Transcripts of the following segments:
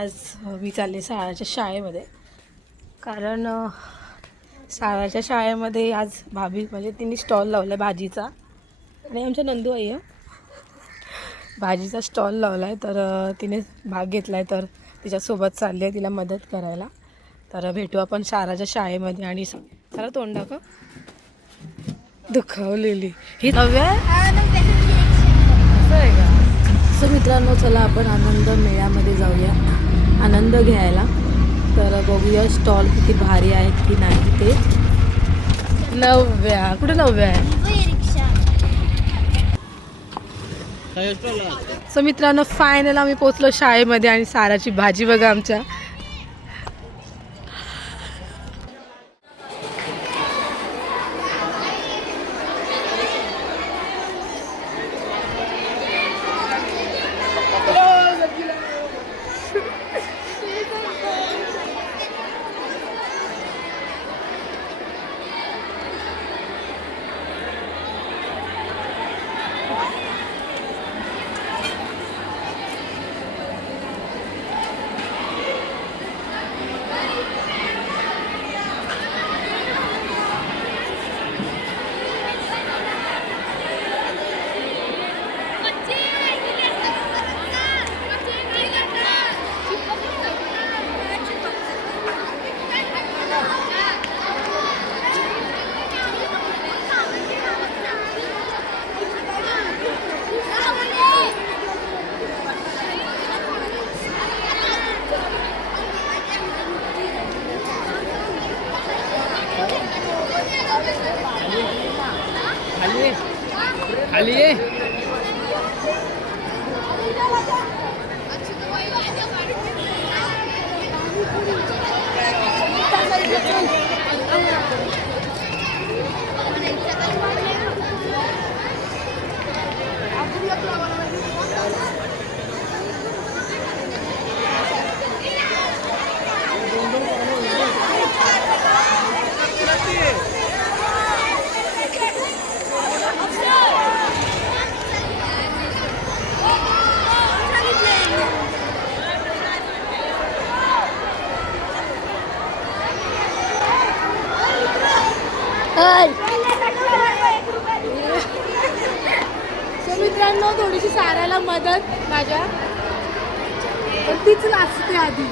आज मी चालले साराच्या शाळेमध्ये, कारण साराच्या शाळेमध्ये आज भाभी म्हणजे तिने स्टॉल लावला आहे भाजीचा, आणि आमच्या नंदू आई भाजीचा स्टॉल लावला आहे, तर तिने भाग घेतला आहे, तर तिच्यासोबत चालली आहे तिला मदत करायला. तर भेटू आपण साराच्या शाळेमध्ये. आणि सारा तोंड दाखव, दुखावलेली ही नव्या असं आहे का. सो मित्रांनो, चला आपण आनंद मेळ्यामध्ये जाऊया आनंद घ्यायला. तर बघूया स्टॉल किती भारी आहेत की नाही ते. नव्या कुठे नव्या आहे. सो मित्रांनो, फायनल आम्ही पोचलो शाळेमध्ये, आणि साराची भाजी बघा आमच्या. खाली मित्रांनो, थोडीशी सारायला मदत माझ्या, पण तीच लाचते आधी.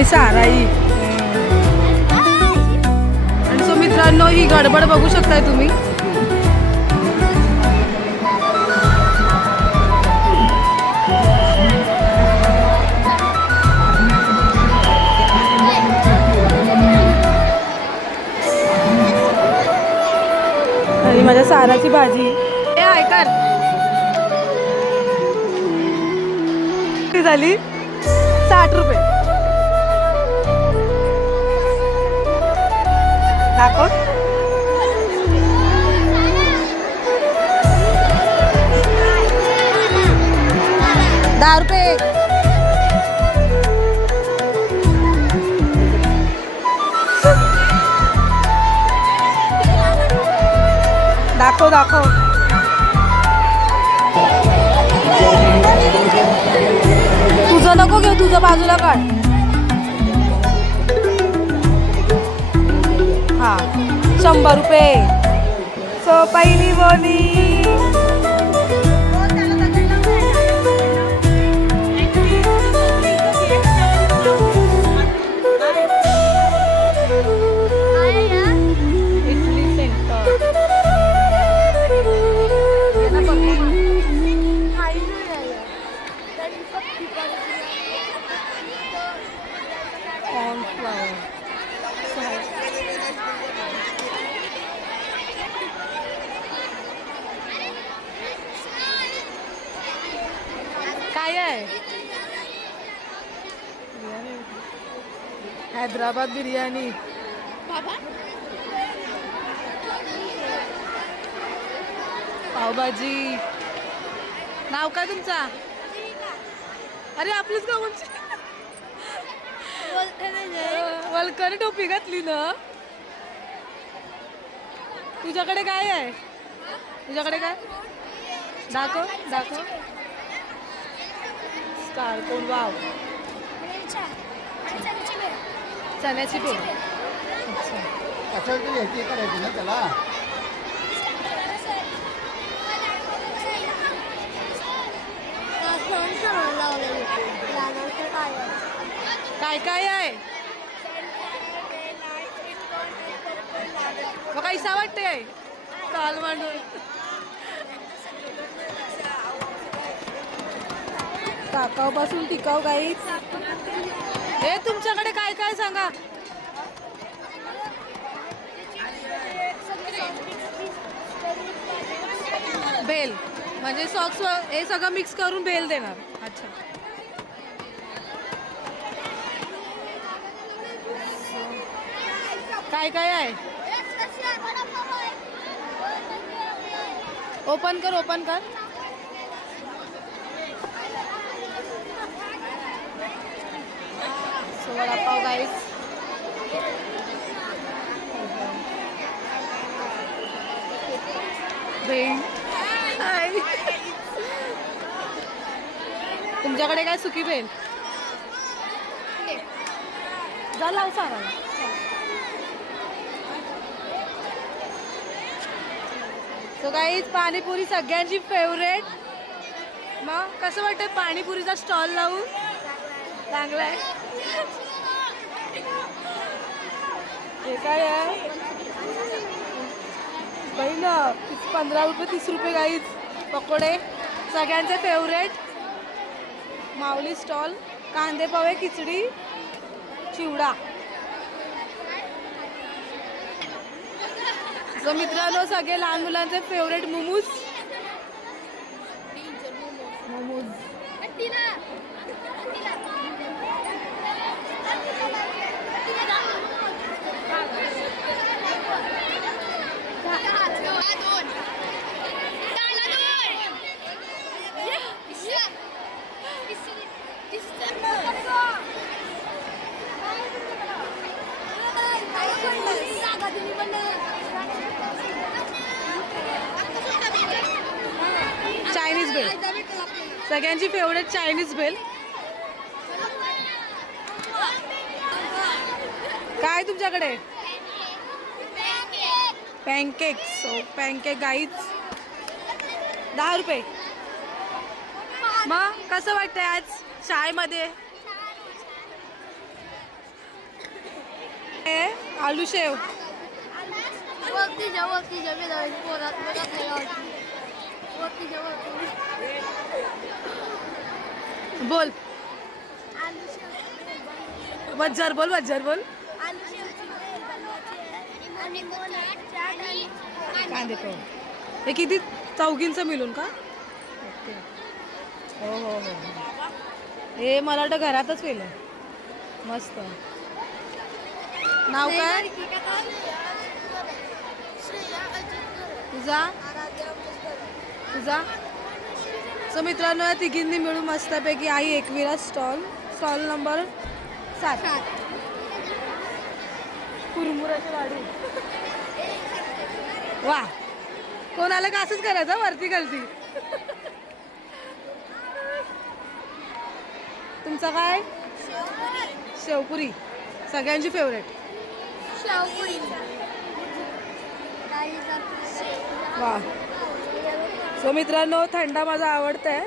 आणि साराई. आणि सो मित्रांनो ही गडबड बघू शकताय तुम्ही. आणि माझ्या साराची भाजी हे ऐकर किती झाली 60 रुपये. दाखव. 10 रुपये. दाखव दाखव. तुझं नको घेऊ, तुझं बाजूला काढ. हा 100 रुपये. सो पहिली बोली. काय आहे? हैदराबाद बिर्याणी. पावभाजी. नाव काय तुमचा? अरे आपलंच गाव. वलकर टोपी घातली ना. तुझ्याकडे काय आहे? तुझ्याकडे काय? दाखव दाखव. स्टार कोण. वाव. चण्याची पेंड. अच्छा करायची ना त्याला. काय काय आहे? मग कैसा वाटते काल मांडून. टाकाऊ पासून टिकाऊ गाईच. हे तुमच्याकडे काय काय सांगा. बेल म्हणजे सॉक्स हे सगळं मिक्स करून बेल देणार. अच्छा. काय काय आहे? ओपन कर ओपन कर. वडापाव गाईस. तुमच्याकडे काय सुकी बेल झाला सांगा. सो गाईज पाणीपुरी सगळ्यांची फेवरेट. मग कसं वाटतं पाणीपुरीचा स्टॉल लावून? चांगला आहे. हे काय आहे बहीण? 15 रुपये 30 रुपये गाईज पकोडे. सगळ्यांचे फेवरेट. माऊली स्टॉल. कांदे पोहे खिचडी चिवडा. सो मित्रांनो सगळे लहान मुलांचे फेवरेट मोमोज. मोमोज. चायनीज बेल. सगळ्यांची फेवरेट चायनीज बेल. काय तुमच्याकडे? पॅनकेक. सो पॅनकेक गाईज 10 रुपये. मग कसं वाटतंय आज शाळेमध्ये? आलू शेव. बोल बज्जर बोल बज्जर बोल. कांदे पोहे हे किती चौघींचं मिळून का? ओके. हो हो हो. हे मला वाटतं घरातच केलं. मस्त. नाव काय तुझा? तुझा? सो मित्रांनो या तिघींनी मिळून मस्तपैकी आई एकविरा स्टॉल नंबर 7 कुरमुराचे लाडू. वा कोण आलं का असंच करायचं वरती गलती. तुमचं काय? शेवपुरी सगळ्यांची फेवरेट. वा. सो मित्रांनो थंडा माझा आवडतंय.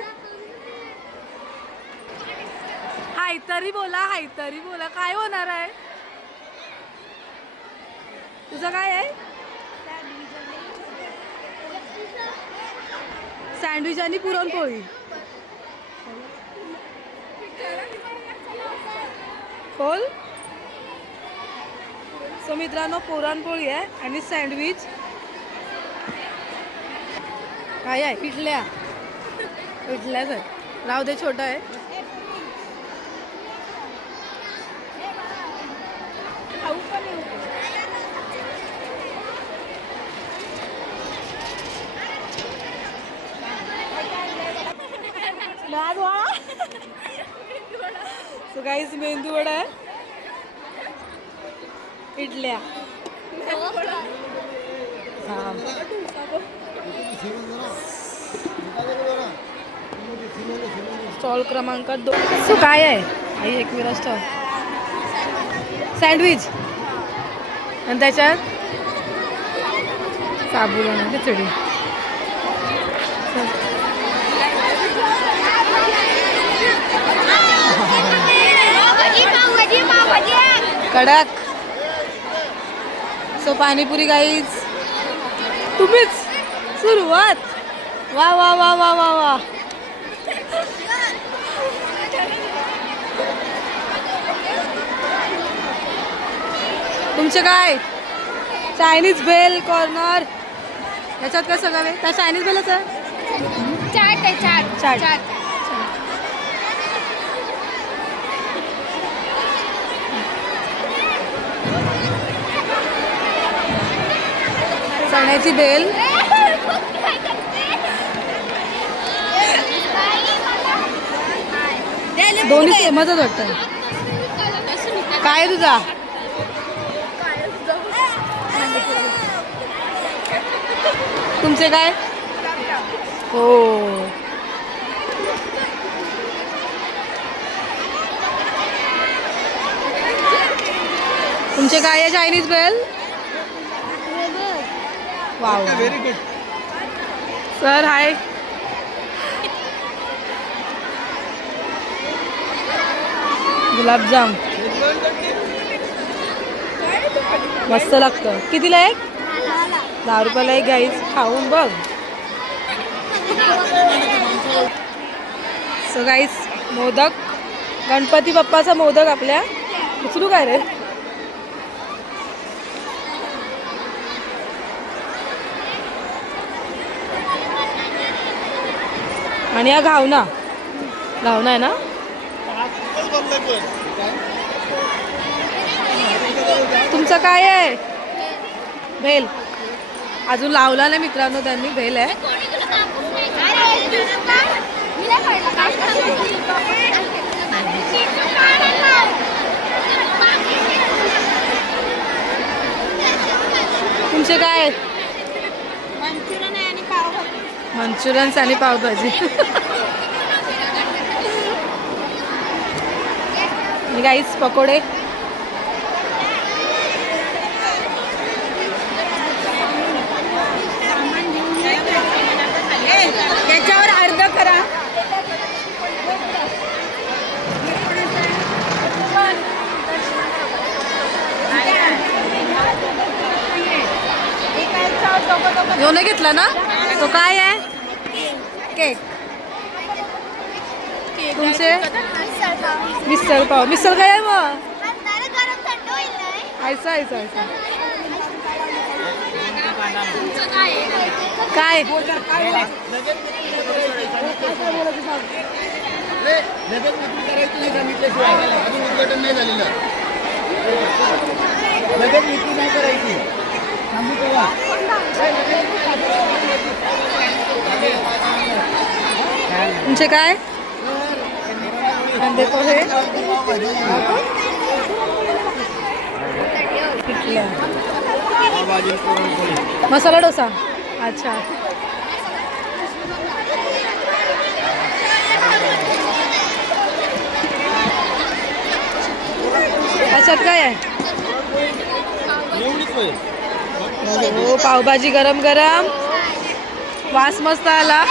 हाय तरी बोला काय होणार आहे? तुझं काय आहे? सँडविच आणि पुरणपोळी. खोल. सो मित्रांनो पुरणपोळी आहे आणि सँडविच काय आहे? इडल्या सर राहू दे छोटा आहे. सो गाईस मेंदू वडा आहे इडल्या. स्टॉल क्रमांक 2. सो काय आहे आई एकविरा स्टॉल? सँडविच आणि त्याच्यात साबुदाणा खिचडी. कडक. सो पाणीपुरी गाईज तुम्हीच सुरुवात. वा वा वा वा वा वा. तुमचे काय? चायनीज भेल कॉर्नर. याच्यात काय सगळं आहे? त्या चायनीज भेलच आहे. चाट आहे चाट चाट. चण्याची भेल. दोन्ही सेमच वाटतं. काय आहे तुझा? तुमचे काय? हो तुमचे काय आहे? Chinese bhel. Wow very good sir. Hi. Gulabjam मस्त लागतं. कितीला एक? 10 रुपयाला एक गाईज. खाऊन बघ. सो गाईज मोदक गणपती बाप्पाचा मोदक आपल्या उचलू काय रे? आणि हा घावना आहे ना? तुमचं काय आहे? भेल अजून लावला नाही मित्रांनो त्यांनी. भेल आहे. तुमचे काय? मंचुरियन्स आणि पावभाजी. गाईस पकोडे. याच्यावर अर्ध करा. यो नाही घेतला ना तो काय आहे केक तुमचे मिसळ पाव मिसळ काय आहे मग ऐसा ऐसा ऐसा काय तुमचे काय कांदे पोहे मसाला डोसा अच्छा त्याच्यात काय आहे हो पावभाजी गरम गरम वास मस्त आला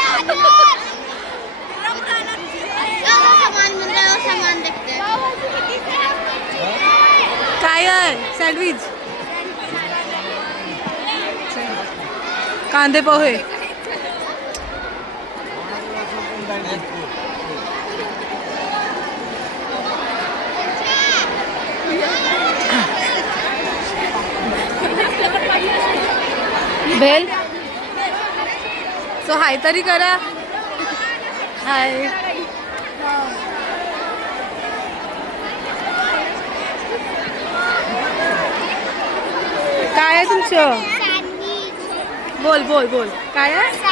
काय आहे सँडविच कांदे पोहे भेल सो हाय तरी करा हाय काय आहे तुमचं बोल बोल बोल काय आहे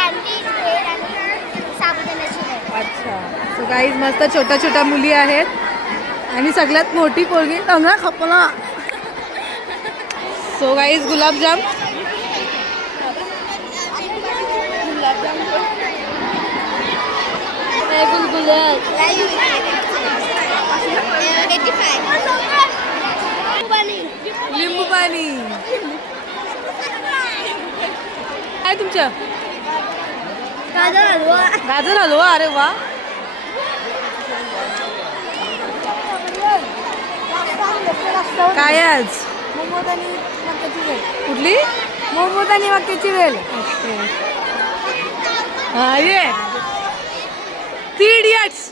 अच्छा सो गाईज मस्त छोट्या छोट्या मुली आहेत आणि सगळ्यात मोठी पोरगी टंगळा खपला सो गाईज गुलाबजाम लिंबू पाणी काय तुमचं गाजर हलवा अरे वा काय आज मोमोज आणि मक्याची वेल कुठली मोमोज आणि मक्याची वेल हा ये 3 इडियट्स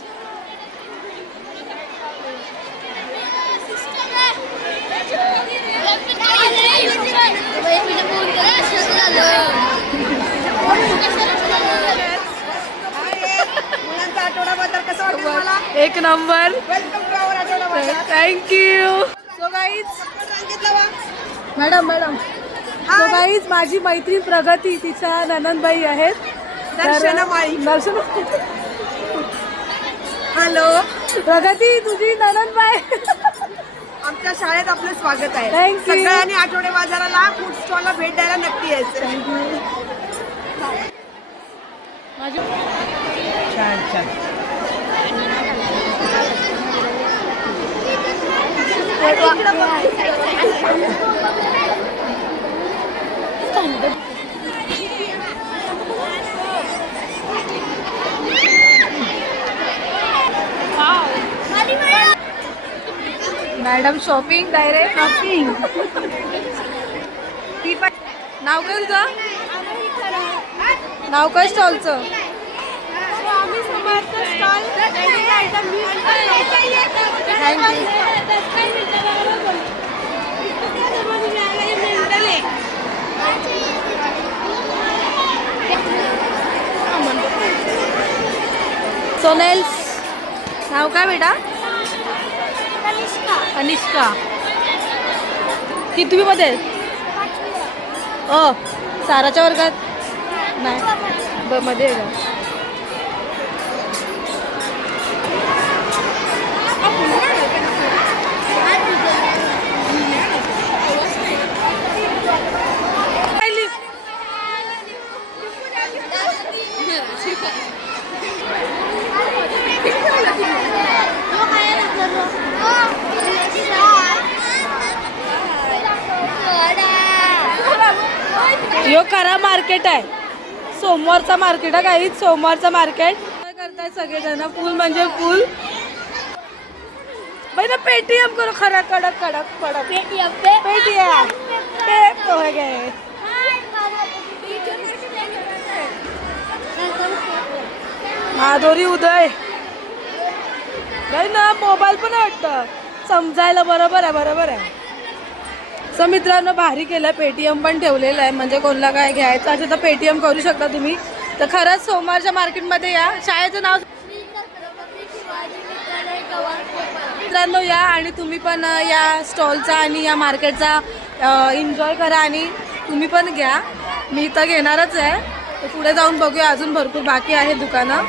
एक number thank you so guys madam madam so guys माझी मैत्रीण प्रगती तिच्या ननंदबाई आहेत हॅलो प्रगती तुझी ननंदबाई आमच्या शाळेत आपलं स्वागत आहे थँक्यू सगळ्यांनी आठवडे बाजाराला फूड स्टॉलला भेट द्यायला नक्की यायचं छान छान मॅडम शॉपिंग डायरेक्ट शॉपिंग नाव काय तुझं नाव काय स्टॉलचं सोनेल्स नाव काय बेटा अनिष्का कितवी मध्ये साराच्या वर्गात नाही मध्ये आहे का यो खरा मार्केट आहे सोमवारचा मार्केट आहे काही सोमवारचा मार्केट काय करताय सगळेजण फुल म्हणजे फुल भाई ना पेटीएम करो खरा कडक कडक कडक पेटीएम पे हो गए माधुरी उदय नाही ना, मोबाईल पण वाटतं समजायला. बरोबर आहे. सो मित्रांनो, भारी केलं. पेटीएम पण ठेवलेलं आहे, म्हणजे कोणाला काय घ्यायचं असेल तर पेटीएम करू शकता तुम्ही. तर खरंच सोमवारच्या मार्केटमध्ये या. शाळेचं नाव मित्रांनो या, आणि तुम्ही पण या स्टॉलचा आणि या मार्केटचा एन्जॉय करा आणि तुम्ही पण घ्या. मी तर घेणारच आहे. तर पुढे जाऊन बघूया, अजून भरपूर बाकी आहे दुकानं.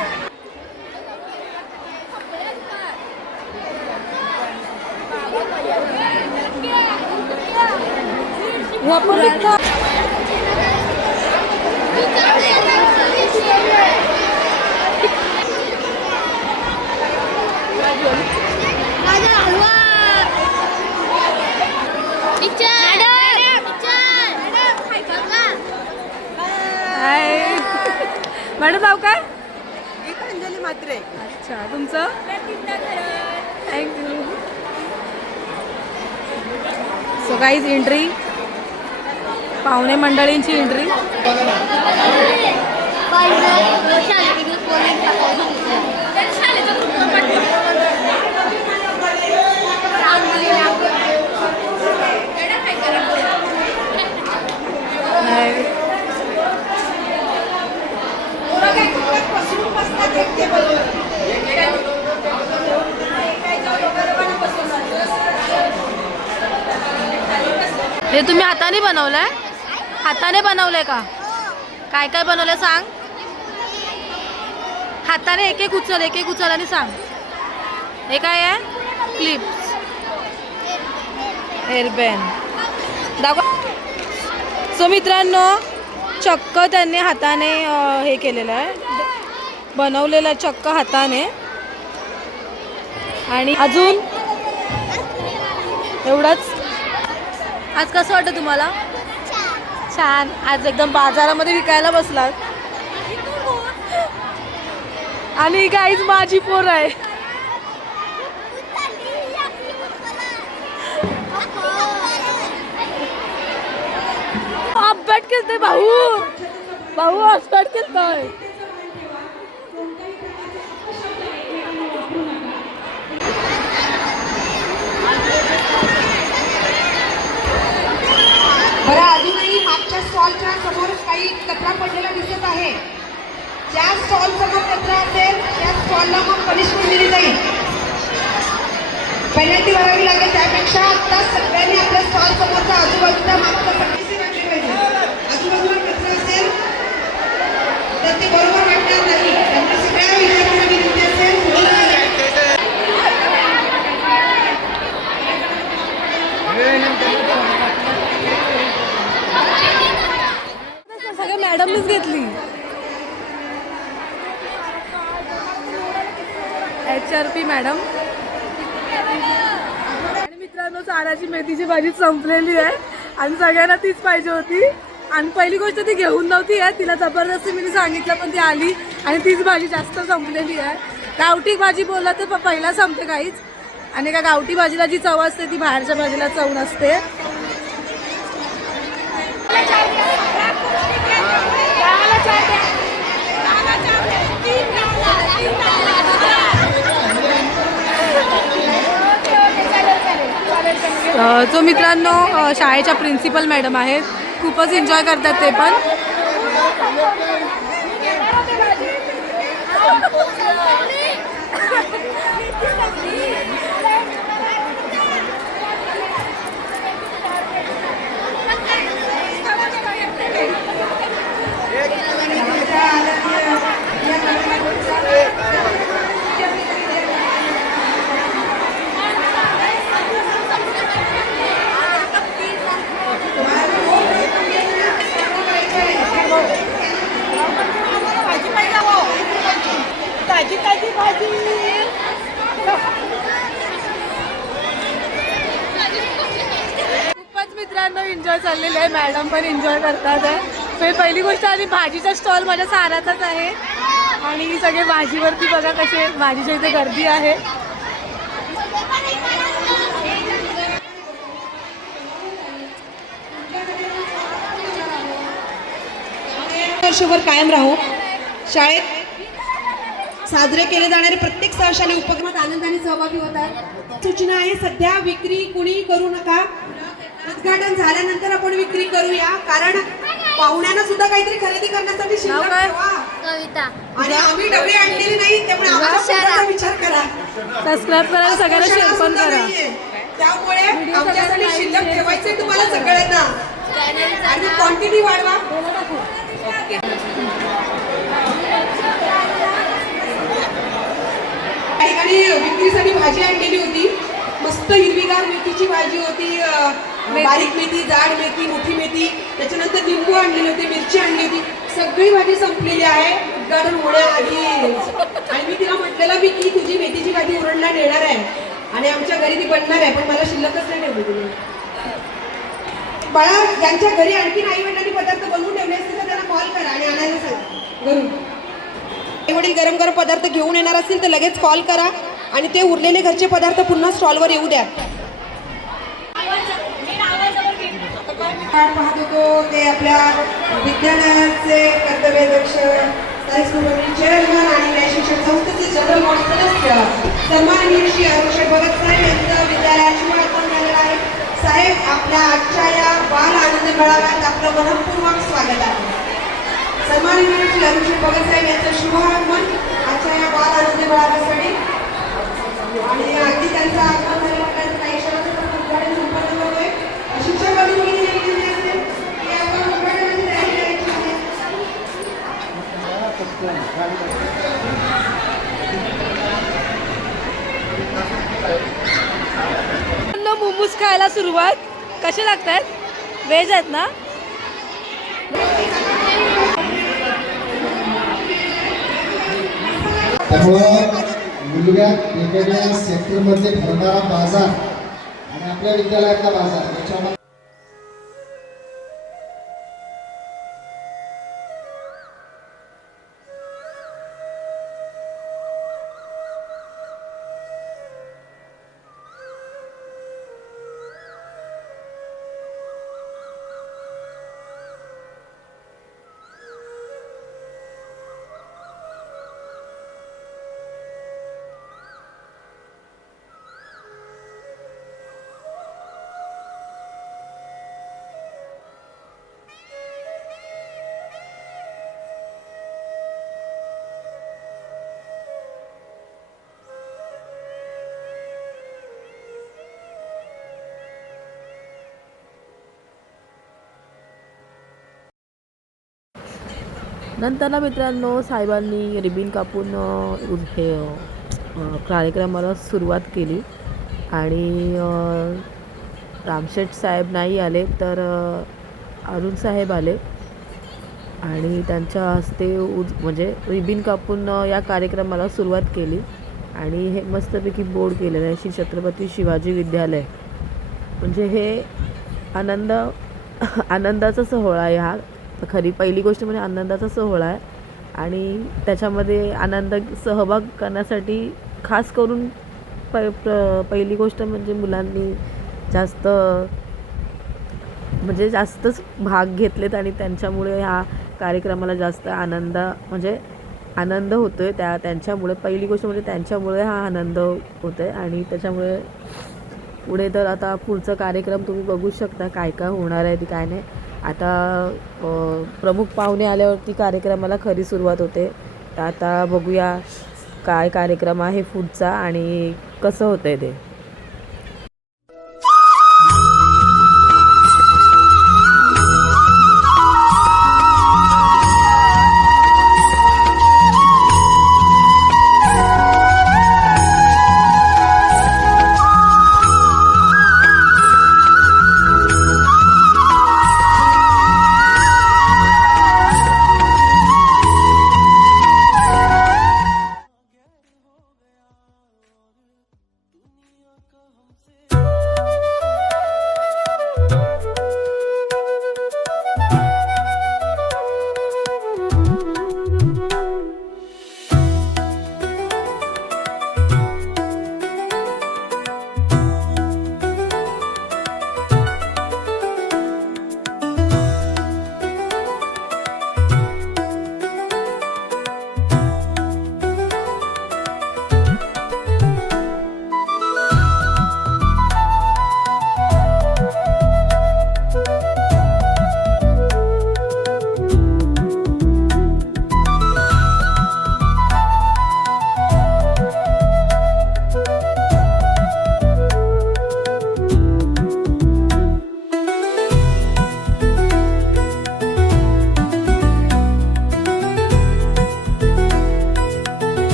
मॅडम नाव काय? गीतांजली म्हात्रे. अच्छा, तुमचं? थँक्यू. सो गाईज, एंट्री पाहुणे मंडळींची एंट्री. हे तुम्ही हाताने बनवलंय? हाताने बनवलंय का? काय काय बनवलंय सांग. हाताने एक एक उचल आणि सांग. हे काय आहे? क्लिप्स, हेअरबँड दाखव. सो मित्रांनो, चक्क त्यांनी हाताने हे केलेलं आहे, बनवलेलं आहे चक्क हाताने. आणि अजून एवढंच. आज कसं वाटतं तुम्हाला? छान. आज एकदम बाजारामध्ये विकायला बसलात. आणि गाईज माझी पोर आहे. अभ्यास केलते भाऊ अभ्यास केलतोय. बरं, अजूनही मागच्या स्टॉलच्या समोर काही कचरा पडलेला दिसत आहे. ज्या स्टॉल समोर कचरा असेल त्या स्टॉलला मग पनिशमेंट दिली जाईल, पेनल्टी भरावी लागेल. त्यापेक्षा आता सगळ्यांनी आपल्या स्टॉल समोरचा आजूबाजूचा मागचा पट्टीसी वाटली पाहिजे. आजूबाजूला कचरा असेल तर ते बरोबर वाटणार नाही. त्यामुळे सगळ्या विद्यार्थ्यांना विनंती असेल, सगळ्या मॅडमनीच घेतली. HRP madam. आणि मित्रांनो, चाराची मेथीची भाजी संपलेली आहे आणि सगळ्यांना तीच पाहिजे होती. आणि पहिली गोष्ट, ती घेऊन नव्हती आहे, तिला जबरदस्ती मी सांगितलं पण ती आली आणि तीच भाजी जास्त संपलेली आहे. गावठी भाजी बोलला तर पहिला संपते काहीच. आणि का गावठी भाजीला जी चव असते ती बाहेरच्या भाजीला चव नसते. जो मित्रांनो शाळेच्या प्रिन्सिपल मॅडम आहेत, खूपच एन्जॉय करतात ते पण. खूपच मित्रांनो एन्जॉय चाललेलं आहे. मॅडम पण एन्जॉय करतात आहे. पहिली गोष्ट आधी भाजीचा स्टॉल माझ्या साराचाच आहे आणि सगळे भाजीवरती बघा कसे भाजीच्या इथे गर्दी आहे. वर्षभर कायम राहू. शाळेत साजरे केले जाणारे प्रत्येक सहशाली उपक्रमात आनंदाने सहभागी होतात. सूचना आहे, सध्या विक्री कुणी करू नका. उद्घाटन झाल्यानंतर आपण विक्री करूया, कारण पाहुण्यांना सुद्धा काहीतरी खरेदी करण्यासाठी शिल्लक ठेवा. कविता आणि आम्ही डबे आणलेले नाही, त्यामुळे आम्हाला पोटाचा विचार करा. सबस्क्राईब करा, सगळ्यांना शेअर पण करा. त्यामुळे आमच्यासाठी शिल्लक ठेवायचे तुम्हाला सगळ्यांना आणि क्वांटिटी वाढवा. त्या ठिकाणी विक्रीसाठी भाजी आणलेली होती, मस्त हिरवीगार मेथीची भाजी होती, बारीक मेथी, जाड मेथी, मोठी मेथी, त्याच्यानंतर लिंबू आणलेले होते, मिरची आणली होती. सगळी भाजी संपलेली आहे उद्घाटन होण्याआधी. आणि मी तिला म्हटलेलं मी की तुझी मेथीची भाजी उरणला नेणार आहे आणि आमच्या घरी ती बनणार आहे, पण मला शिल्लकच नाही ठेवली तुम्ही. बाळा, ज्यांच्या घरी आणखीन आई वडिलांनी पदार्थ बनवून ठेवले असतील तर त्यांना कॉल करा आणि आणायला सांगा घरून. आई वडील गरम गरम पदार्थ घेऊन येणार असतील तर लगेच कॉल करा आणि ते उरलेले घरचे पदार्थ पुन्हा स्टॉलवर येऊ द्या. पाहत होतो ते आपल्या विद्यालयाचे कर्तव्यदक्ष चेअरमन आणि न्याय शिक्षण संस्थेचे जनरल बॉडी सदस्य सन्माननीय श्री अरुण भगत साहेब यांचं विद्यालयाची वाटप झालेलं आहे. साहेब, आपल्या आजच्या या बाल आनंद मेळाव्यात आपलं मनपूर्वक स्वागत आहे. सन्माननीय श्री अरुण भगत साहेब यांचं शुभागमन आजच्या या बाल आनंद मेळाव्यासाठी आणि अगदी त्यांचा आगमन झाल्यानंतर काही क्षणातच आपण उद्घाटन संपन्न करतोय. शिक्षक असेल की आपण उद्घाटनाची तयारी करायची आहे. मोमोज खायला सुरुवात. कसे लागतात? व्हेज आहेत ना? त्यामुळं मुलगा वेगवेगळ्या सेक्टरमध्ये भरणारा बाजार आणि आपल्या विद्यालयातला बाजार याच्यामध्ये नंतर ना मित्रांनो, साहेबांनी रिबीन कापून हे कार्यक्रमाला सुरुवात केली आणि रामशेठ साहेब नाही आले तर अरुण साहेब आले आणि त्यांच्या हस्ते म्हणजे रिबीन कापून या कार्यक्रमाला सुरुवात केली. आणि हे मस्तपैकी बोर्ड केलेलं आहे, श्री छत्रपती शिवाजी विद्यालय. म्हणजे हे आनंदाचा सोहळा आहे हा. खरी पहिली गोष्ट म्हणजे आनंदाचा सोहळा आहे आणि त्याच्यामध्ये आनंद सहभाग करण्यासाठी खास करून पहिली गोष्ट म्हणजे मुलांनी जास्तच भाग घेतलेत आणि त्यांच्यामुळे ह्या कार्यक्रमाला जास्त आनंद होतो आहे. त्यांच्यामुळे पहिली गोष्ट म्हणजे त्यांच्यामुळे हा आनंद होतो आहे. आणि त्याच्यामुळे पुढे तर आता पुढचा कार्यक्रम तुम्ही बघू शकता काय काय होणार आहे, ती काय नाही. आता प्रमुख पाहुणे आल्यावरती कार्यक्रमाला खरी सुरुवात होते. तर आता बघूया काय कार्यक्रम आहे पुढचा आणि कसं होतं आहे ते.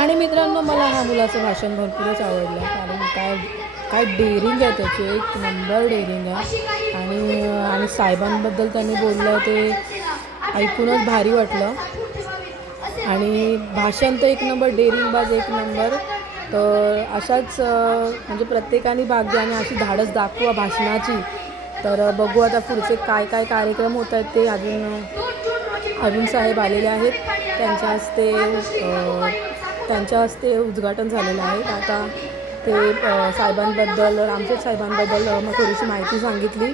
आणि मित्रांनो मला हा मुलाचं भाषण भरपूरच आवडलं, कारण काय काय डेअरिंग आहे त्याची, एक नंबर डेअरिंग आहे. आणि साहेबांबद्दल त्यांनी बोललं ते ऐकूनच भारी वाटलं. आणि भाषण तर एक नंबर, डेअरिंगबाज एक नंबर. तर अशाच म्हणजे प्रत्येकाने भाग घ्या आणि अशी धाडस दाखवा भाषणाची. तर बघू आता पुढचे काय काय कार्यक्रम होत आहेत ते. अरुण साहेब आलेले आहेत, त्यांच्या हस्ते उद्घाटन झालेलं आहे. आता ते साहेबांबद्दल, रामशेठ साहेबांबद्दल मग थोडीशी माहिती सांगितली.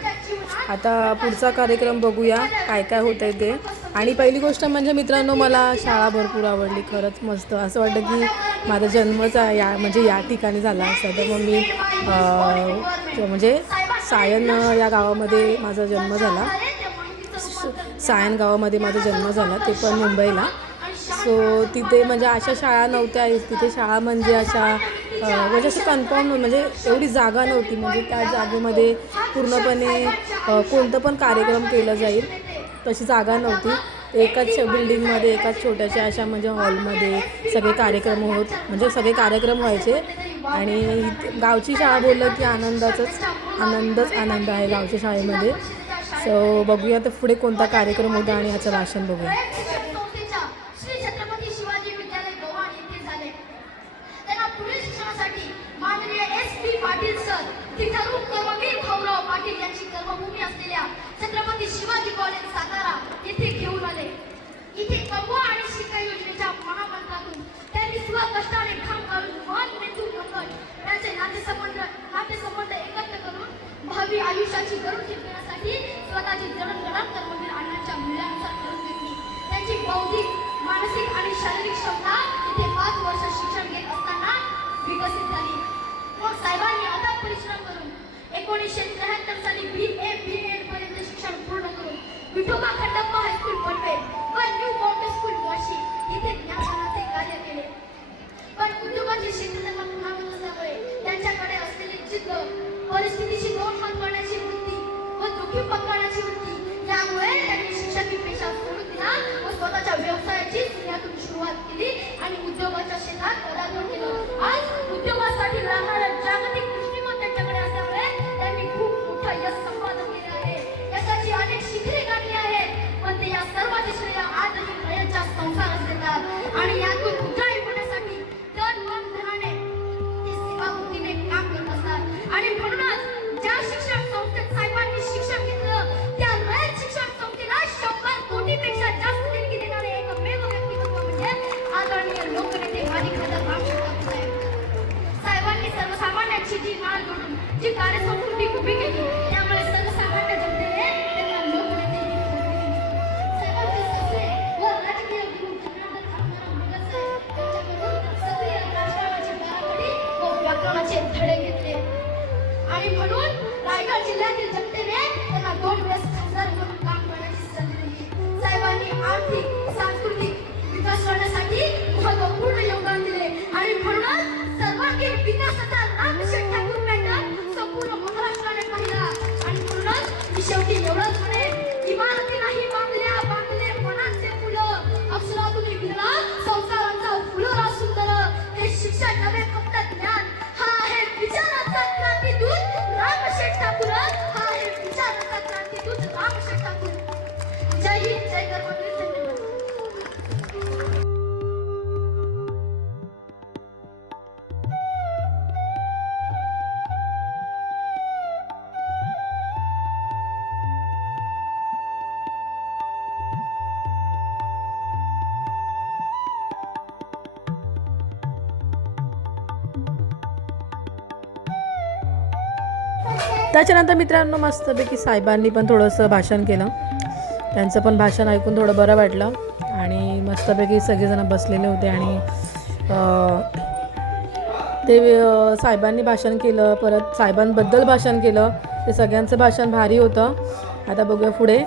आता पुढचा कार्यक्रम बघूया काय काय होतं आहे ते. आणि पहिली गोष्ट म्हणजे मित्रांनो मला शाळा भरपूर आवडली, खरंच मस्त. असं वाटतं की माझा जन्मच या ठिकाणी झाला असता. तर मग मी म्हणजे सायन या गावामध्ये माझा जन्म झाला, सायन गावामध्ये माझा जन्म झाला, ते पण मुंबईला. सो तिथे म्हणजे अशा शाळा नव्हत्या, तिथे शाळा म्हणजे अशा म्हणजे असं कन्फर्म म्हणजे एवढी जागा नव्हती. म्हणजे त्या जागेमध्ये पूर्णपणे कोणतं पण कार्यक्रम केलं जाईल तशी जागा नव्हती. एकाच बिल्डिंगमध्ये, एकाच छोट्याशा अशा म्हणजे हॉलमध्ये सगळे कार्यक्रम सगळे कार्यक्रम व्हायचे. आणि गावची शाळा बोललं की आनंद आहे गावच्या शाळेमध्ये. सो बघूया तर पुढे कोणता कार्यक्रम होता आणि ह्याचं भाषण बघूया. श्री छत्रपती शिवाजी विद्यालय गोवाण येथे झाले. त्यांना पुढील शिक्षणासाठी माननीय S.P. पाटील सर, तिथरून कर्मवीर भाऊराव पाटील यांची कर्मभूमी असलेल्या छत्रपती शिवाजी कॉलेज सातारा येथे घेऊन आले. इथे कमवा आणि शिका योजनेच्या महामंत्रातून त्यांनी स्वकष्टाने काम करून मन मेंदू प्रकट त्यांचे नातेसंबंध एकत्र करून भावी आयुष्याची गरुड टिकवण्यासाठी स्वतःची जडणघडण कर्मवीर अण्णांच्या मूल्यांनुसार करून घेतली. त्यांची बौद्धिक, मानसिक आणि शारीरिक क्षमता इथे 5 वर्ष शिक्षण घेत असताना विकसित झाली. मग साहेबांनी अथक परिश्रम करून 1973 साली BA B.Ed पर्यंत शिक्षण पूर्ण करून विठोबा खंडप्पा हायस्कूल पनवेल व न्यू बॉम्बे स्कूल वाशी इथे ज्ञानदानाचे कार्य केले. पण उद्योगाचे क्षेत्र त्यांना पुन्हा असल्यामुळे त्यांच्याकडे असलेली जिद्द, परिस्थितीशी दोन हात करण्याची वृत्ती व जोखीम पत्करण्याची वृत्ती यामुळे त्यांनी शिक्षकी पेशा सोडून दिला व स्वतःच्या व्यवसायाची पुण्यातून सुरुवात केली आणि उद्योगाच्या क्षेत्रात पदार्पण केलं. आज उद्योगासाठी लागणारा जागतिक दृष्टिकोन त्यांच्याकडे असल्यामुळे त्यांनी खूप मोठं यश संपादन केलं आहे. यशाची अनेक शिखरे गाठली आहेत, पण ते या सर्वांचे श्रेय आजही प्रयत्नांच्या संसारास देतात. आणि यातून उतराई होण्यासाठी तन मन धनाने ते सेवाभावनेने काम करत असतात. आणि म्हणूनच ज्या शिक्षण संस्थेत साहेबांनी शिक्षण घेतलं त्या रयत शिक्षण संस्थेला 100 कोटीपेक्षा जास्त देणगी देणारे एकमेव व्यक्तिमत्व म्हणजे आदरणीय लोकनेते माणिकराव रामशेठ साहेब. साहेबांनी सर्वसामान्यांची जी नाळ जोडून जी कार्यसंस्कृती उभी केली त्यामुळे सर्वसामान्य जनतेने त्यांना लोकनेते ही संस्कृती दिली. साहेबांचे सगळे व राजकीय गुरु जनार्दन आत्माराम भगत साहेब यांच्याकडून सक्रिय राजकारणाची बाराखडी व व्याकरणाचे धडे घेतले. आणि म्हणून रायगड जिल्ह्यातील जनतेने त्यांना 2 वेळेस खासदार म्हणून काम करण्याची संधी दिली. साहेबांनी आर्थिक, सांस्कृतिक विकास करण्यासाठी महत्त्वपूर्ण योगदान दिले. आणि म्हणूनच सर्वांगीण विकासाचा रामशेठ ठाकूर पॅटर्न संपूर्ण महाराष्ट्राने पाहिला. आणि म्हणूनच मी शेवटी एवढंच म्हणेन, इमारती नाही बांधले मनाचे फुलं, अक्षरातून विरला संसाराचा फुलोरा सुंदर. हे शिक्षण नव्हे फक्त ज्ञान, हा आहे विचाराचा क्रांतीदूत रामशेठ ठाकूर. हा आहे विचाराचा क्रांतीदूत रामशेठ ठाकूर. जय हिंद, जय कर्मवीर, धन्यवाद. त्याच्यानंतर मित्रांनो मस्तपैकी साहेबांनी पण थोडंसं भाषण केलं. त्यांचं पण भाषण ऐकून थोडं बरं वाटलं. आणि मस्तपैकी सगळेजण बसलेले होते आणि ते साहेबांनी भाषण केलं, परत साहेबांबद्दल भाषण केलं. ते सगळ्यांचं भाषण भारी होतं. आता बघूया पुढे.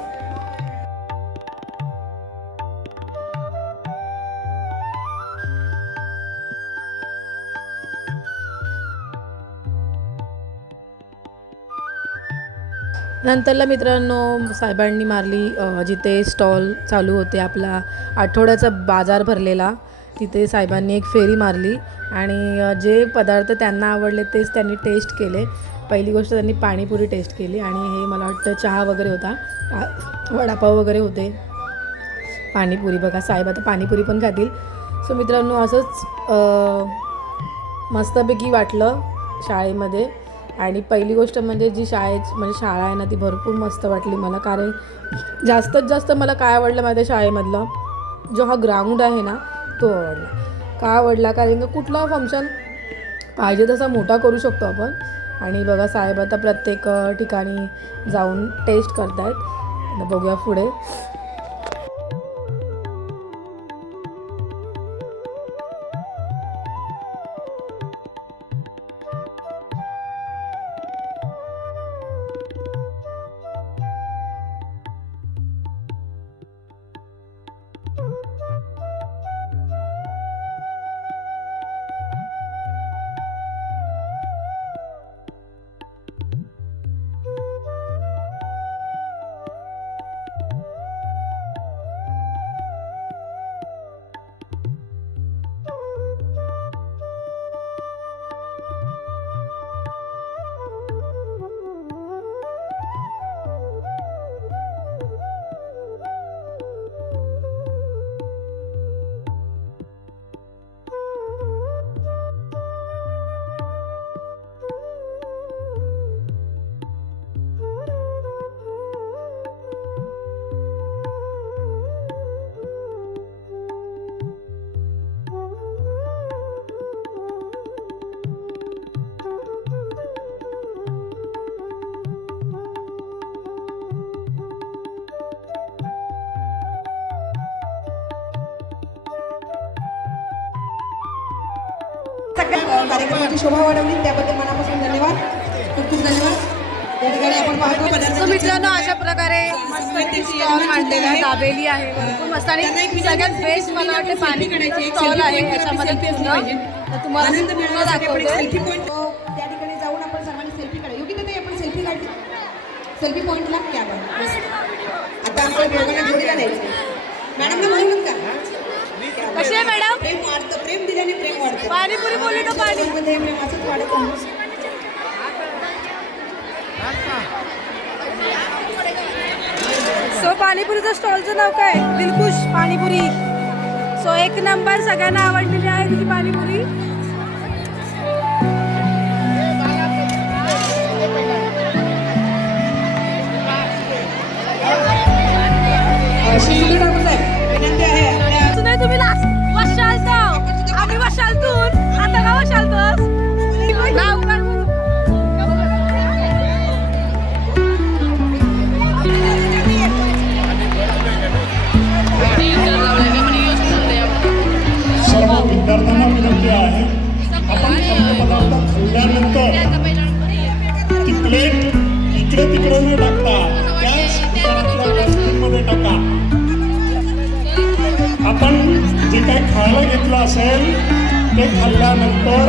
नंतरला मित्रांनो साहेबांनी मारली जिथे स्टॉल चालू होते, आपला आठवड्याचा बाजार भरलेला तिथे साहेबांनी एक फेरी मारली आणि जे पदार्थ त्यांना आवडले तेच त्यांनी टेस्ट केले. पहिली गोष्ट त्यांनी पाणीपुरी टेस्ट केली आणि हे मला वाटतं चहा वगैरे होता, वडापाव वगैरे होते. पाणीपुरी बघा, साहेब आता पाणीपुरी पण खातील. सो मित्रांनो, असंच मस्तपैकी वाटलं शाळेमध्ये. आणि पहिली गोष्ट म्हणजे जी शाळा आहे ना, ती भरपूर मस्त वाटली मला. कारण जास्तीत जास्त मला काय आवडलं माझ्या शाळेमधलं, जो हा ग्राउंड आहे ना तो आवडला. का आवडला? कारण की कुठला फंक्शन पाहिजे तसा मोठा करू शकतो आपण. आणि बघा, साहेब आता प्रत्येक ठिकाणी जाऊन टेस्ट करतायत. आता बघूया पुढे. सगळ्या कार्यक्रमाची शोभा वाढवली त्याबद्दल मनापासून धन्यवाद. खूप खूप धन्यवाद. या ठिकाणी आपण पाहतो सो मित्रांनो, अशा प्रकारे मस्त स्टॉल मांडलेला आहे, दाबेली आहे, भरपूर मस्त. आणि सगळ्यात बेस्ट मला वाटते पाणीपुरीची स्टॉल आहे याच्यामध्ये पूर्ण. तर तुम्हाला मी पूर्ण दाखवते. सेल्फी पॉईंट त्या ठिकाणी जाऊन आपण सर्वांनी सेल्फी काढा. योग्य ते आपण सेल्फी काढली. सेल्फी पॉईंटला क्या आता आपण दोघांना जोडीला द्यायचं. मॅडमला म्हणून का कशी आहे मॅडम? प्रेम वाढतं. प्रेम दिल्याने प्रेम वाढतं. पाणीपुरी बोलली का पाणी? मध्ये प्रेम असंच वाढत आहे. सो पाणीपुरीचं स्टॉलचं नाव काय? दिलखुश पाणीपुरी. सो एक नंबर, सगळ्यांना आवडलेली आहे तुझी पाणीपुरी. शिंदे ठाकूर साहेब, विनंती आहे आपल्या नाही तुम्ही लास्ट वशालतो, आम्ही वशालतून, आता का वशालतोस? नाव काढ. सर्व विद्यार्थ्यांना विनंती आहे, आपण खाद्यपदार्थ खाल्ल्यानंतर ती प्लेट इकडे तिकडे न टाकता त्याच दुकानातल्या डस्टबिनमध्ये टाका. आपण जे काय खायला घेतलं असेल ते खाल्ल्यानंतर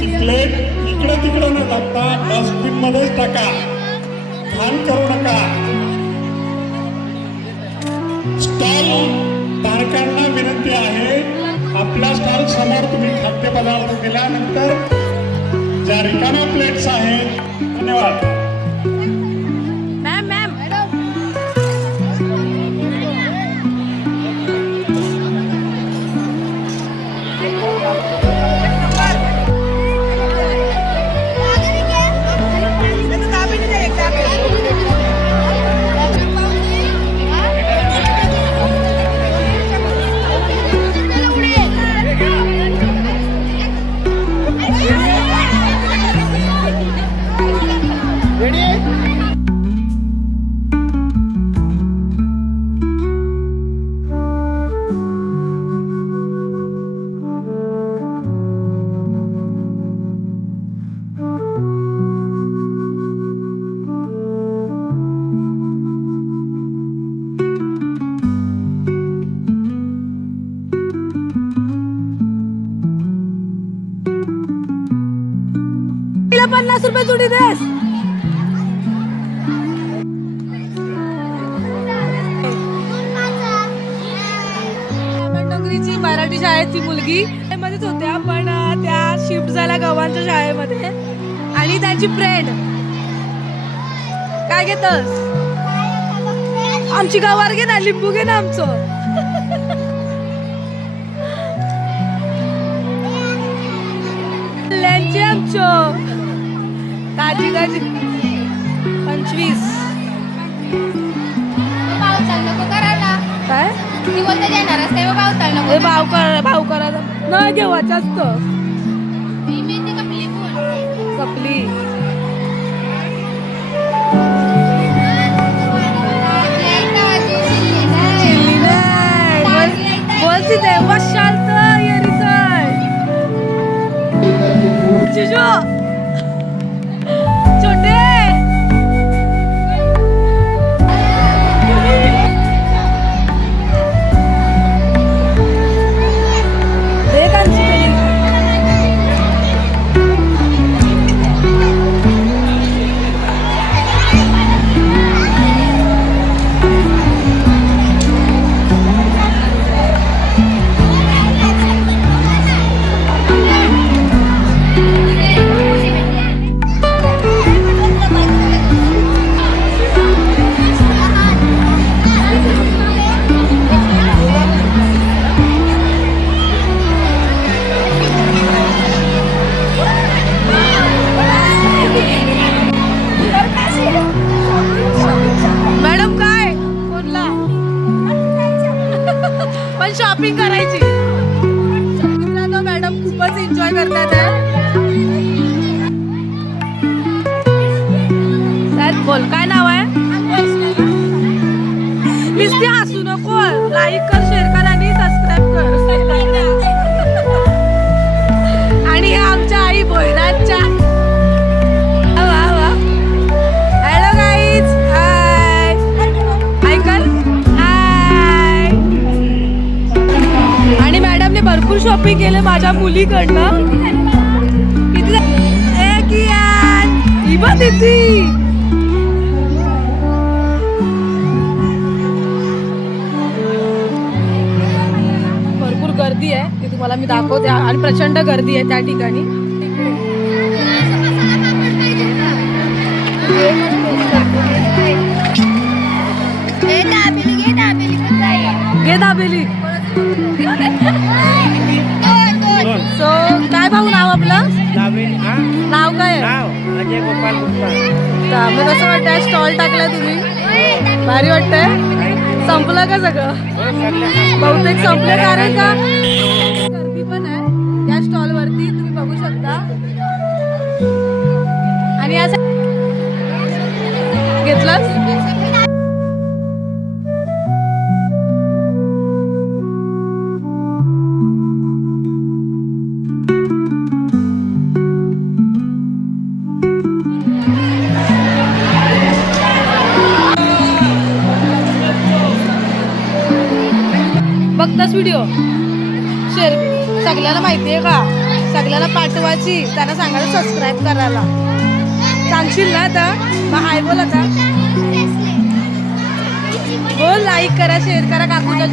ती प्लेट इकडे तिकडे न टाकता डस्टबिनमध्येच टाका. घाण करू नका. स्टॉल धारकांना विनंती आहे, आपल्या स्टॉल समोर तुम्ही खाद्यपदार्थ दिल्यानंतर ज्या रिकाम्या प्लेट्स आहेत. धन्यवाद. मॅम मॅम ₹50 जोडी देस. डोंगरीची मराठी शाळेची मुलगी मध्येच होत्या, पण त्या शिफ्ट झाल्या गव्हांच्या शाळेमध्ये. आणि त्यांची फ्रेंड काय घेतस? आमची गवार घे ना, लिंबू घे ना आमचं. त्यांचे आमचं काजी काजी 25. काय भाव करा न घेवा जास्त कपली. बोलती तेव्हा शांत जिजू छोटे शॉपिंग करायची. मॅडम खूपच एन्जॉय करतात. बोल काय नाव आहे? नुसती हसू नको. लाईक कर, शेअर कर आणि सबस्क्राईब कर. आणि हे आमच्या आई भोयराजच्या. वा वा. Hello guys. हाय. हाय कर. आणि मॅडमने भरपूर शॉपिंग केलं माझ्या मुलीकडनं. किती भरपूर गर्दी आहे ती तुम्हाला मी दाखवते. आणि प्रचंड गर्दी आहे त्या ठिकाणी. घे दाबेली. सो काय भाऊ नाव आपलं? नाव काय? अजय गोपाल गुप्ता. मग कसं वाटतंय स्टॉल टाकलाय तुम्ही? भारी वाटतंय. संपलं का सगळं? बहुतेक संपलं कारण का गर्दी पण आहे या स्टॉल वरती तुम्ही बघू शकता. आणि असं घेतलंस बघताच व्हिडिओ शेअर सगळ्यांना माहिती आहे का? सगळ्यांना पाठवायची. त्यांना सांगायला सबस्क्राईब करायला सांगशील ना आता? मग हाय बोल आता. बोल लाईक करा, शेअर करा. काकूच्या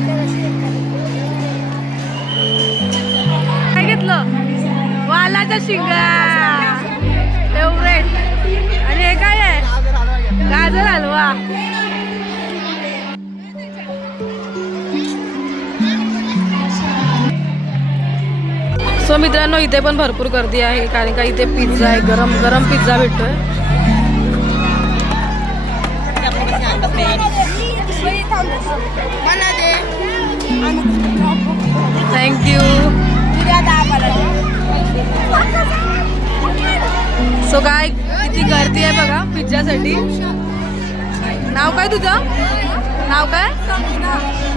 काय घेतलं? वालाच्या शिंगा फेवरेट. आणि हे काय आहे? गाजर हलवा. सो मित्रांनो इथे पण भरपूर गर्दी आहे कारण का इथे पिझ्झा आहे. गरम गरम पिझ्झा भेटतोय. थँक्यू. सो काय किती गर्दी आहे बघा पिझ्झासाठी. नाव काय तुझं? नाव काय?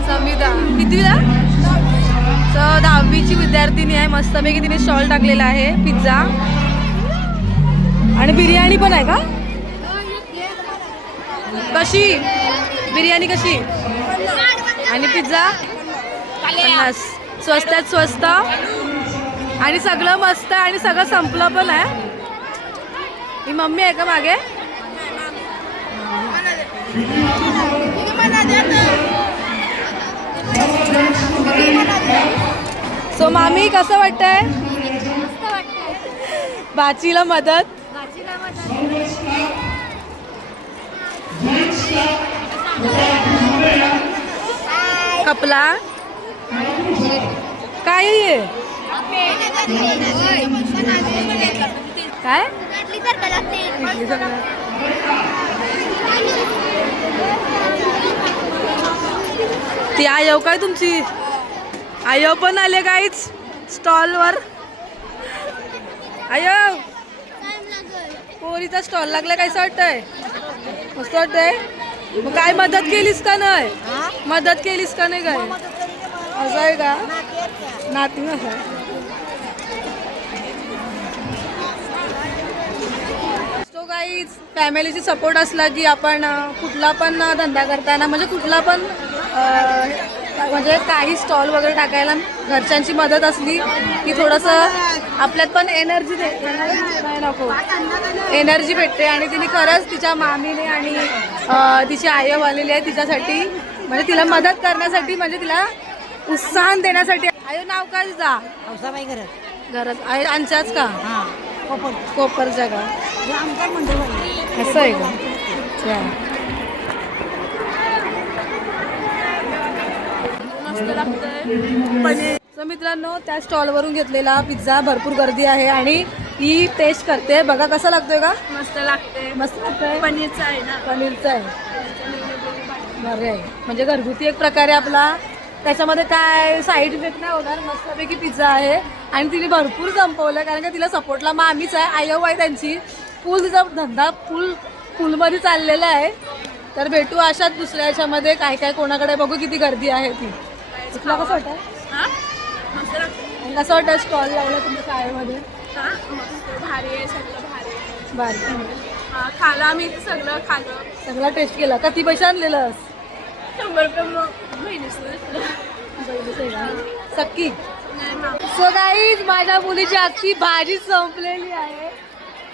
समिता. कितवीला? 10वीची विद्यार्थिनी आहे. मस्तपैकी तिने स्टॉल टाकलेला आहे पिझ्झा. आणि बिर्याणी पण आहे का? कशी बिर्याणी कशी? आणि पिझ्झा 50. स्वस्तात स्वस्त आणि सगळं मस्त. आणि सगळं संपलं पण आहे. ही मम्मी आहे का मागे? सो मामी कसं वाटतंय बाचीला मदत कपला काय आहे काय ती आयव काय तुमची आयव पण आले काहीच स्टॉलवर आयव पोरीचा स्टॉल लागला काय वाटतंय मस्त वाटतंय मग काय मदत केलीस का नाही मदत केलीस का नाही काय असं आहे का नाती सो गाईज फॅमिलीची सपोर्ट असला की आपण कुठला पण धंदा करताना म्हणजे कुठला पण म्हणजे काही स्टॉल वगैरे टाकायला घरच्यांची मदत असली की थोडंसं आपल्यात पण एनर्जी नाही नको एनर्जी भेटते आणि तिने खरंच तिच्या मामीने आणि तिची आई आलेली आहे तिच्यासाठी म्हणजे तिला मदत करण्यासाठी म्हणजे तिला उत्साहन देण्यासाठी आयो नाव काय तिचा हौसाबाई घरात घरात आहे आमच्याच का हां कोपर कोपरच्या का हे आमचा मंडळ असं आहे का अच्छा. मस्त लागतंय तर मित्रांनो त्या स्टॉलवरून घेतलेला पिझ्झा भरपूर गर्दी आहे आणि ही टेस्ट करते बघा कसा लागतोय का मस्त लागते मस्त लागतंय पनीरचा आहे ना पनीरचा आहे बरं आहे म्हणजे घरगुती एक प्रकारे आपला त्याच्यामध्ये काय साईड इफेक्ट नाही होणार मस्तपैकी पिझ्झा आहे आणि तिने भरपूर संपवलं कारण का तिला सपोर्टला मामीच आहे आयव आहे त्यांची फुल तिचा धंदा फुलमध्ये चाललेला आहे तर भेटू अशाच दुसऱ्या याच्यामध्ये काय काय कोणाकडे बघू किती गर्दी आहे ती तुला कसं वाटतं मस्त लागते कसं वाटतं स्टॉल लावला तुमच्या शाळेमध्ये भारी आहे सगळं भारी बरं खाला आम्ही सगळं खाल्लं सगळा टेस्ट केला किती पैसे आणलेलं 100 रुपये महिन्याचं सक्की सो गाईज माझ्या मुलीची अख्खी भाजी संपलेली आहे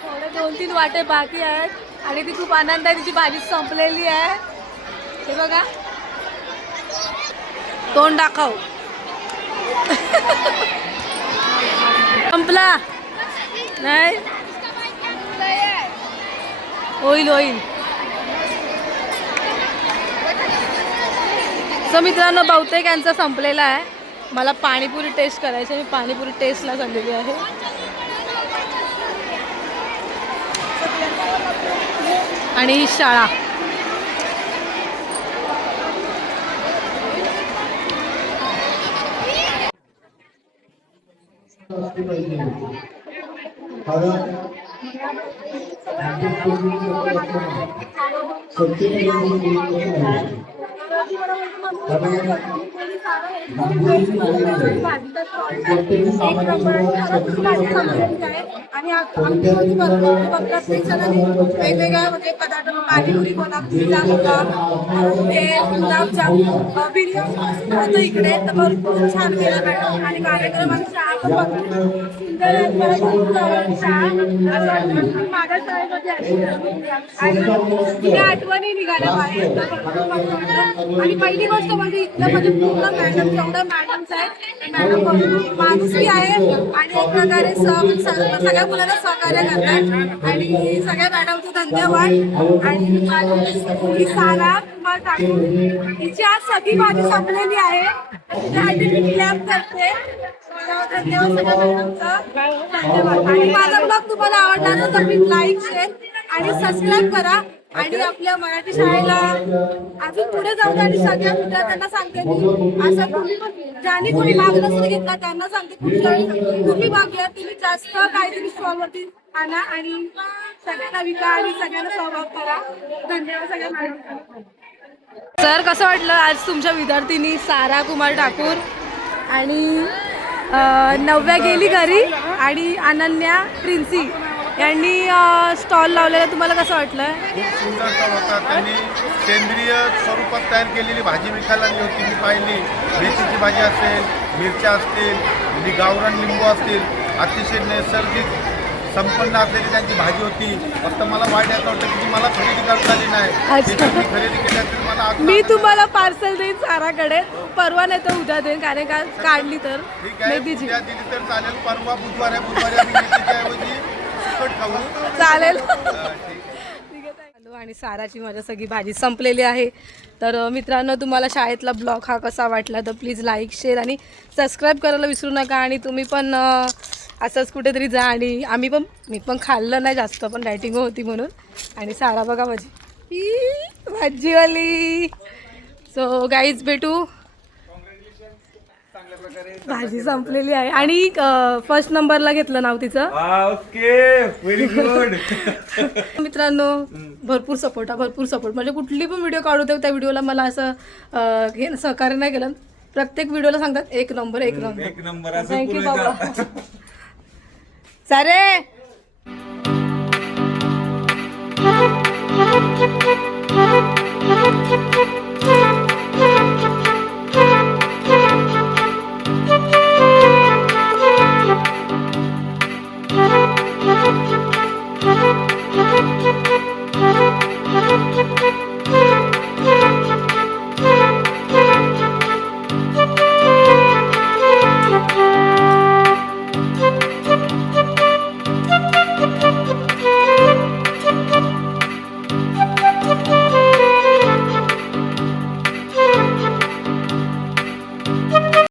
थोडे 2-3 वाटे बाकी आहेत आणि ती खूप आनंद आहे तिची भाजी संपलेली आहे हे बघा तोंड दाखव संपला नाही होईल होईल सो मित्रांनो बहुतेक यांचा संपलेला आहे मला पाणीपुरी टेस्ट करायची मी पाणीपुरी टेस्टला चाललेली आहे आणि ही शाळा आणि वेगवेगळ्या म्हणजे पदार्थ पाणीपुरी गुलाबजाम बिर्याणी इकडे तर भरपूर छान केलं मॅडम आणि कार्यक्रमाची शाळा पण भरपूर सुंदर माझ्या शाळेमध्ये आणि आठवणी निघाल्या बाहेर आणि पहिली गोष्ट म्हणजे इथलं म्हणजे पूर्ण मॅडम जेवढं मॅडम्स आहेत मॅडम माणुसकी आहे आणि एक प्रकारे सगळ्या मुलांना सहकार्य करतात आणि सगळ्या मॅडमचं धन्यवाद आणि माझी सारा कुमार ठाकूर हिची आज सगळी भाजी संपलेली आहे त्यासाठी मी क्लॅप करते धन्यवाद सगळ्या मॅडमचा धन्यवाद आणि माझा ब्लॉग तुम्हाला आवडला असेल तर प्लीज लाईक शेअर आणि सबस्क्राईब करा आणि आपल्या मराठी शाळेला अजून पुढे जाऊ आणि सगळ्या विद्यार्थ्यांना सांगते की असं तुम्ही ज्यांनी कोणी भाग नसेल घेतला त्यांना सांगते तुम्ही भाग घ्या तुम्ही जास्त काहीतरी स्टॉलवरती आणा आणि सगळ्यांना विका आणि सगळ्यांना सहभाग करा धन्यवाद सगळ्या मॅडम सर कसं वाटलं आज तुमच्या विद्यार्थिनी सारा कुमार ठाकूर आणि नव्या गेली घरी आणि अनन्या प्रिन्सी यांनी स्टॉल लावलेला तुम्हाला कसं वाटलं खूप सुंदर स्टॉल होता त्यांनी सेंद्रिय स्वरूपात तयार केलेली भाजी विकायला आणली होती मी पाहिली मेथीची भाजी असेल मिरच्या असतील गावरान लिंबू असतील अतिशय नैसर्गिक संपन्न असलेली त्यांची भाजी होती. फक्त मला वाईट याचं वाटतं की ती मला खरेदी करता आली नाही. अच्छा. ती मी खरेदी केली असती तर मला आज मी तुम्हाला पार्सल देईन साराकडे. परवा नाही तर उद्या देईन, कारण का काढली तर ठीक आहे, मेथीची. उद्या दिली तर चालेल. परवा बुधवार आहे, बुधवारी आम्ही मेथीच्या ऐवजी सुकट खाऊ. चालेल. ठीक आहे. हॅलो, आणि साराची माझ्या सगळी भाजी संपलेली आहे. तर मित्रांनो, तुम्हाला शाळेतला ब्लॉग हा कसा वाटला तर प्लीज लाईक, शेअर आणि सबस्क्राईब करायला विसरू नका. आणि तुम्ही पण असंच कुठेतरी जा. आणि मी पण खाल्लं नाही जास्त, पण डायटिंग होती म्हणून. आणि सारा बघा भाजी भाजीवाली. सो गाईज, भेटू. भाजी संपलेली आहे आणि फर्स्ट नंबरला घेतलं नाव तिचं. Okay, very good. मित्रांनो, भरपूर सपोर्ट म्हणजे कुठली पण व्हिडिओ काढू दे त्या व्हिडिओला मला असं हे सहकार्य नाही केलं. प्रत्येक व्हिडिओला सांगतात एक नंबर. एक नंबर. थँक्यू बाबा. सारे